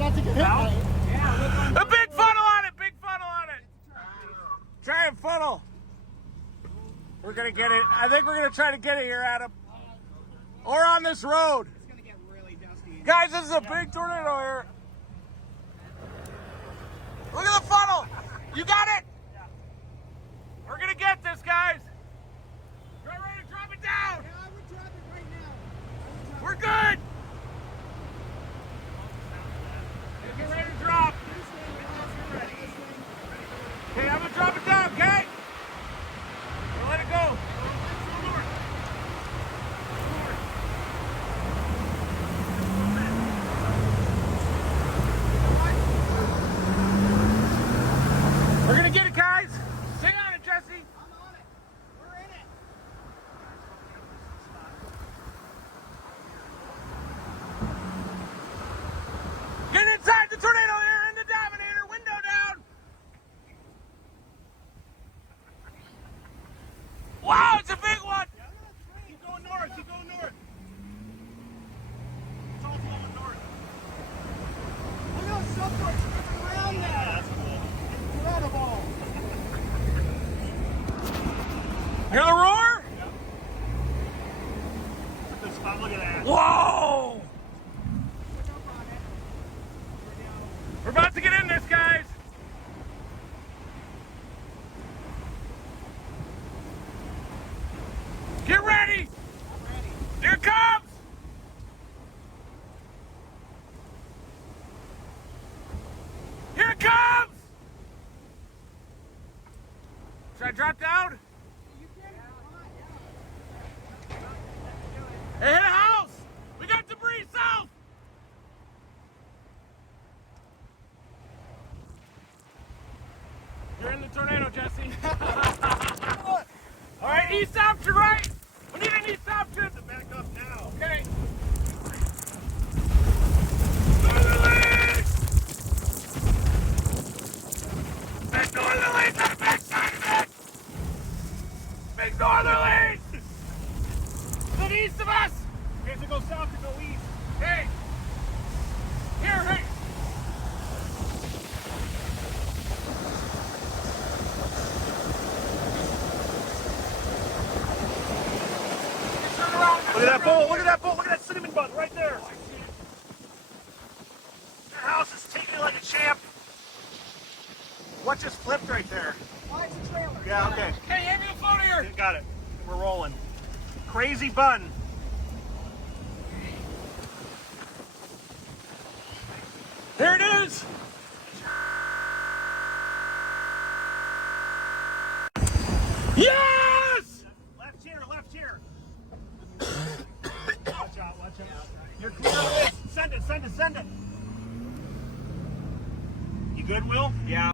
about to get hit by it. A big funnel on it, big funnel on it. Giant funnel. We're gonna get it. I think we're gonna try to get it here, Adam. Or on this road. It's gonna get really dusty. Guys, this is a big tornado here. Look at the funnel. You got it? We're gonna get this, guys. You're ready to drop it down. Yeah, I would drop it right now. We're good. Get ready to drop. Okay, I'm gonna drop it down, okay? We'll let it go. We're gonna get it, guys. Stay on it, Jesse. I'm on it. We're in it. Get inside the tornado here in the Dominator. Window down. Wow, it's a big one. Keep going north, keep going north. It's all flowing north. Look at those submarines moving around there. That's cool. Incredible. Hear the roar? Good spot, look at that. Whoa! Look up on it. We're down. We're about to get in this, guys. Get ready. I'm ready. Here it comes. Here it comes. Should I drop down? You can. Come on, Hey, hit a house. We got debris south. You're in the tornado, Jesse. All right, east option right. We need an east option. Back up now. Okay. Northerly! Big northerlies on the back side of it! Big northerlies! To the east of us! Okay, so go south to go east. Hey! Here, hey! Turn around! Look at that bull, look at that bull, look at that cinnamon bun right there. Your house is taking it like a champ. What just flipped right there? Oh, it's a trailer. Yeah, okay. Hey, hand me the phone here! Got it. We're rolling. Crazy bun. There it is! Yes! Left here, left here. Watch out, watch out. You're clear. Send it, send it, send it. You good, Will? Yeah.